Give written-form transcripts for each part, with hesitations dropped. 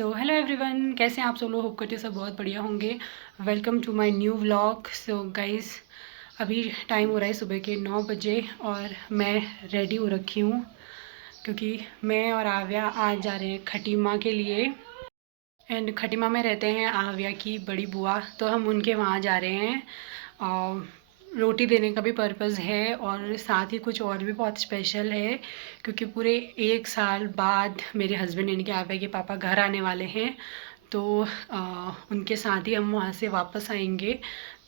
So hello everyone, कैसे हैं आप सब लोग। होप करते सब बहुत बढ़िया होंगे। Welcome to my new vlog. So guys, अभी टाइम हो रहा है सुबह के 9 बजे और मैं रेडी हो रखी हूँ क्योंकि मैं और आव्या आज जा रहे हैं खटी माँ के लिए। एंड खटी माँ में रहते हैं आव्या की बड़ी बुआ, तो हम उनके वहाँ जा रहे हैं। और रोटी देने का भी पर्पज़ है और साथ ही कुछ और भी बहुत स्पेशल है क्योंकि पूरे 1 साल बाद मेरे हस्बैंड यानी कि आव्या के पापा घर आने वाले हैं। तो उनके साथ ही हम वहाँ से वापस आएंगे।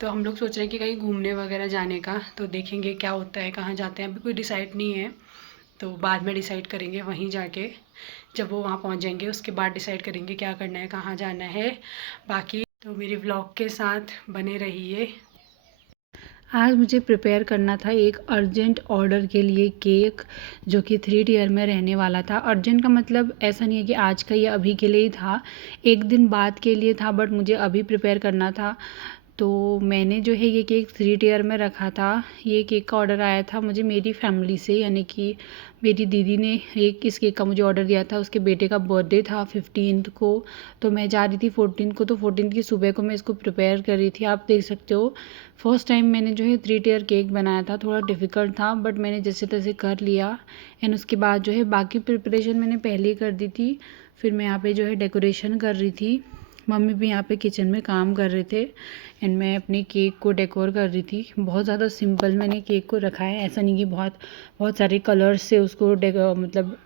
तो हम लोग सोच रहे हैं कि कहीं घूमने वगैरह जाने का, तो देखेंगे क्या होता है, कहाँ जाते हैं। अभी कोई डिसाइड नहीं है, तो बाद में डिसाइड करेंगे वहीं जाके। जब वो वहाँ पहुँच जाएंगे उसके बाद डिसाइड करेंगे क्या करना है, कहाँ जाना है। बाकी तो मेरे व्लॉग के साथ बने रहिए। आज मुझे प्रिपेयर करना था एक अर्जेंट ऑर्डर के लिए केक, जो कि 3 टियर में रहने वाला था। अर्जेंट का मतलब ऐसा नहीं है कि आज का या अभी के लिए ही था, एक दिन बाद के लिए था, बट मुझे अभी प्रिपेयर करना था। तो मैंने जो है ये केक 3 टियर में रखा था। ये केक का ऑर्डर आया था मुझे मेरी फैमिली से, यानी कि मेरी दीदी ने इस केक का मुझे ऑर्डर दिया था। उसके बेटे का बर्थडे था 15 को, तो मैं जा रही थी 14 को। तो 14 की सुबह को मैं इसको प्रिपेयर कर रही थी। आप देख सकते हो फर्स्ट टाइम मैंने जो है 3 टियर केक बनाया था। थोड़ा डिफ़िकल्ट था बट मैंने जैसे तैसे कर लिया। एंड उसके बाद जो है बाकी प्रिपरेशन मैंने पहले ही कर दी थी। फिर मैं यहाँ पे जो है डेकोरेशन कर रही थी। मम्मी भी यहाँ पे किचन में काम कर रहे थे एंड मैं अपने केक को डेकोर कर रही थी। बहुत ज़्यादा सिंपल मैंने केक को रखा है, ऐसा नहीं कि बहुत बहुत सारे कलर्स से उसको मतलब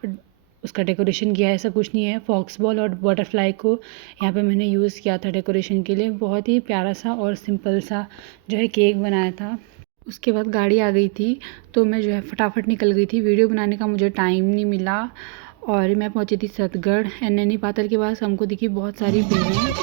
उसका डेकोरेशन किया है, ऐसा कुछ नहीं है। फॉक्स बॉल और बटरफ्लाई को यहाँ पे मैंने यूज़ किया था डेकोरेशन के लिए। बहुत ही प्यारा सा और सिंपल सा जो है केक बनाया था। उसके बाद गाड़ी आ गई थी तो मैं जो है फटाफट निकल गई थी। वीडियो बनाने का मुझे टाइम नहीं मिला और मैं पहुंची थी सतगढ़ एंड नैनी पाथर के पास। हमको दिखी बहुत सारी भीड़।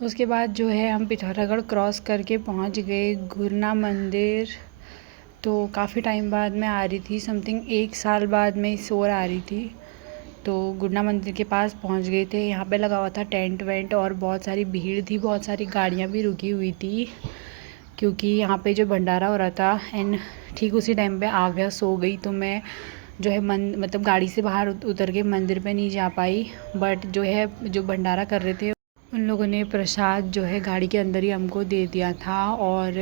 उसके बाद जो है हम पिथौरागढ़ क्रॉस करके पहुंच गए गुरना मंदिर। तो काफ़ी टाइम बाद मैं आ रही थी, समथिंग 1 साल बाद मैं इस ओर आ रही थी। तो गुरना मंदिर के पास पहुंच गए थे। यहाँ पे लगा हुआ था टेंट वेंट और बहुत सारी भीड़ थी, बहुत सारी गाड़ियाँ भी रुकी हुई थी क्योंकि यहाँ पे जो भंडारा हो रहा था। एंड ठीक उसी टाइम पे आव्या सो गई तो मैं जो है मतलब गाड़ी से बाहर उतर के मंदिर पे नहीं जा पाई। बट जो है जो भंडारा कर रहे थे उन लोगों ने प्रसाद जो है गाड़ी के अंदर ही हमको दे दिया था और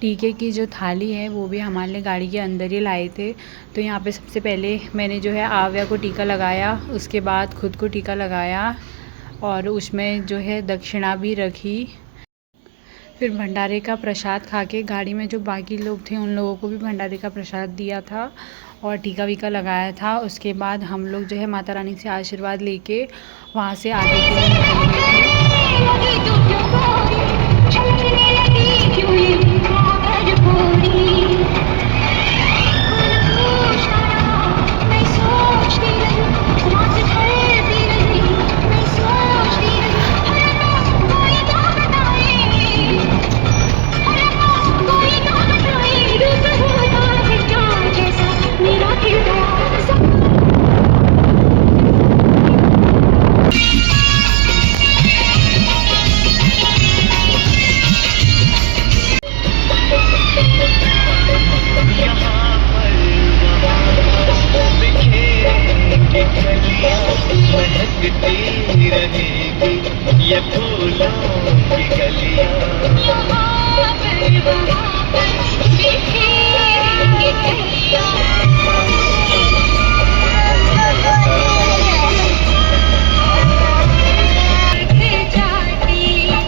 टीके की जो थाली है वो भी हमारे लिए गाड़ी के अंदर ही लाए थे। तो यहाँ पे सबसे पहले मैंने जो है आव्या को टीका लगाया, उसके बाद खुद को टीका लगाया और उसमें जो है दक्षिणा भी रखी। फिर भंडारे का प्रसाद खा के गाड़ी में जो बाकी लोग थे उन लोगों को भी भंडारे का प्रसाद दिया था और टीका वीका लगाया था। उसके बाद हम लोग जो है माता रानी से आशीर्वाद लेके वहाँ से आगे के लिए निकल गए ये फूलों की गलियां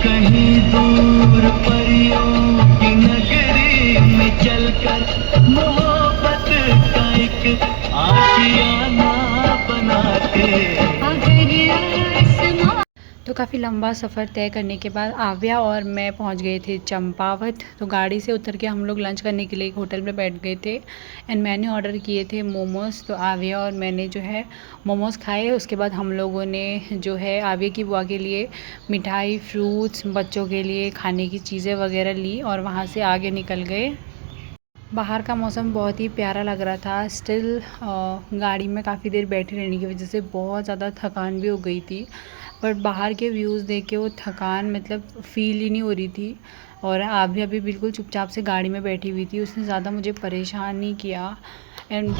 कहीं दूर परियों की नगरी में चलकर मोहब्बत का एक आशियाना बनाते। तो काफ़ी लंबा सफ़र तय करने के बाद आव्या और मैं पहुंच गए थे चंपावत। तो गाड़ी से उतर के हम लोग लंच करने के लिए एक होटल में बैठ गए थे एंड मैंने ऑर्डर किए थे मोमोज़। तो आव्या और मैंने जो है मोमोज़ खाए। उसके बाद हम लोगों ने जो है आव्या की बुआ के लिए मिठाई, फ्रूट्स, बच्चों के लिए खाने की चीज़ें वगैरह ली और वहाँ से आगे निकल गए। बाहर का मौसम बहुत ही प्यारा लग रहा था। स्टिल गाड़ी में काफ़ी देर बैठे रहने की वजह से बहुत ज़्यादा थकान भी हो गई थी, बट बाहर के व्यूज़ देख के वो थकान मतलब फ़ील ही नहीं हो रही थी। और आप भी अभी बिल्कुल चुपचाप से गाड़ी में बैठी हुई थी, उसने ज़्यादा मुझे परेशान नहीं किया। एंड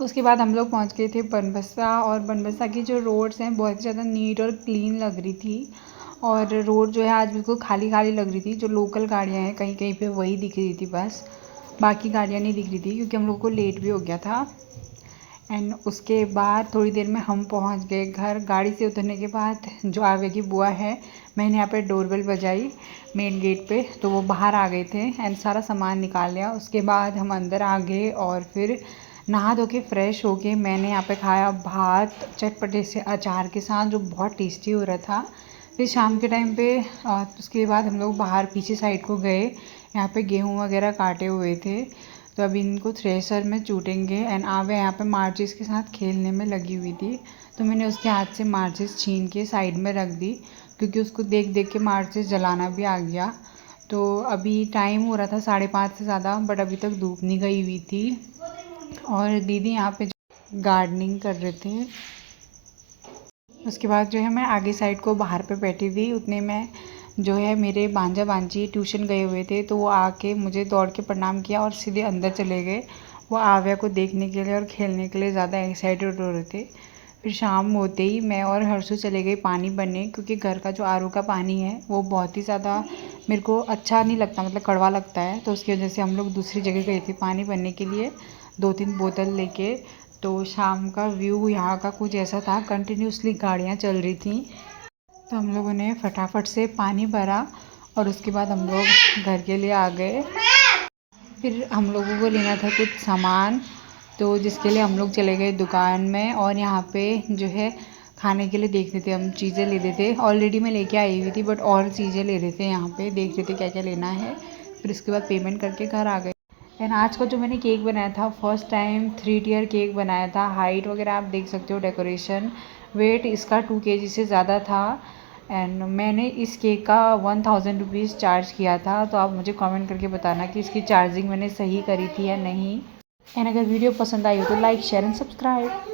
उसके बाद हम लोग पहुंच गए थे बनबसा, और बनबसा की जो रोड्स हैं बहुत ज़्यादा नीट और क्लीन लग रही थी। और रोड जो है आज बिल्कुल खाली खाली लग रही थी। जो लोकल गाड़ियां हैं कहीं कहीं पे वही दिख रही थी बस, बाकी गाड़ियां नहीं दिख रही थी, क्योंकि हम लोग को लेट भी हो गया था। एंड उसके बाद थोड़ी देर में हम पहुंच गए घर। गाड़ी से उतरने के बाद जो आगे की बुआ है, मैंने यहाँ पे डोरबेल बजाई मेन गेट पे, तो वो बाहर आ गए थे एंड सारा सामान निकाल लिया। उसके बाद हम अंदर आ गए और फिर नहा धो के फ्रेश हो के मैंने यहाँ पे खाया भात चटपटे से अचार के साथ, जो बहुत टेस्टी हो रहा था। फिर शाम के टाइम पे उसके बाद हम लोग बाहर पीछे साइड को गए। यहाँ पे गेहूँ वगैरह काटे हुए थे, तो अभी इनको थ्रेसर में चूटेंगे। एंड आवे यहाँ पे माचिस के साथ खेलने में लगी हुई थी, तो मैंने उसके हाथ से माचिस छीन के साइड में रख दी, क्योंकि उसको देख देख के माचिस जलाना भी आ गया। तो अभी टाइम हो रहा था 5:30 से ज़्यादा, बट अभी तक धूप नहीं गई हुई थी। और दीदी यहाँ पे गार्डनिंग कर रहे थे। उसके बाद जो है मैं आगे साइड को बाहर पे बैठी थी, उतने में जो है मेरे भांजा भांजी ट्यूशन गए हुए थे, तो वो आके मुझे दौड़ के प्रणाम किया और सीधे अंदर चले गए। वो आव्या को देखने के लिए और खेलने के लिए ज़्यादा एक्साइटेड हो रहे थे। फिर शाम होते ही मैं और हर्षू चले गए पानी भरने, क्योंकि घर का जो आरओ का पानी है वो बहुत ही ज़्यादा मेरे को अच्छा नहीं लगता, मतलब कड़वा लगता है। तो उसकी वजह से हम लोग दूसरी जगह गए थे पानी भरने के लिए 2-3 बोतल लेके। तो शाम का व्यू यहाँ का कुछ ऐसा था, कंटिन्यूसली गाड़ियाँ चल रही थी। तो हम लोगों ने फटाफट से पानी भरा और उसके बाद हम लोग घर के लिए आ गए। फिर हम लोगों को लेना था कुछ सामान, तो जिसके लिए हम लोग चले गए दुकान में। और यहाँ पे जो है खाने के लिए देख रहे थे, हम चीज़ें ले रहे थे। ऑलरेडी मैं लेके आई हुई थी, बट और चीज़ें ले रहे थे, यहाँ पे देख रहे थे क्या क्या लेना है। फिर उसके बाद पेमेंट करके घर आ गए। एंड आज का जो मैंने केक बनाया था, फर्स्ट टाइम 3 टियर केक बनाया था। हाइट वगैरह आप देख सकते हो, डेकोरेशन। वेट इसका 2 kg से ज़्यादा था। एंड मैंने इस केक का 1000 रुपीज़ चार्ज किया था। तो आप मुझे कमेंट करके बताना कि इसकी चार्जिंग मैंने सही करी थी या नहीं। एंड अगर वीडियो पसंद आई हो तो लाइक शेयर एंड सब्सक्राइब।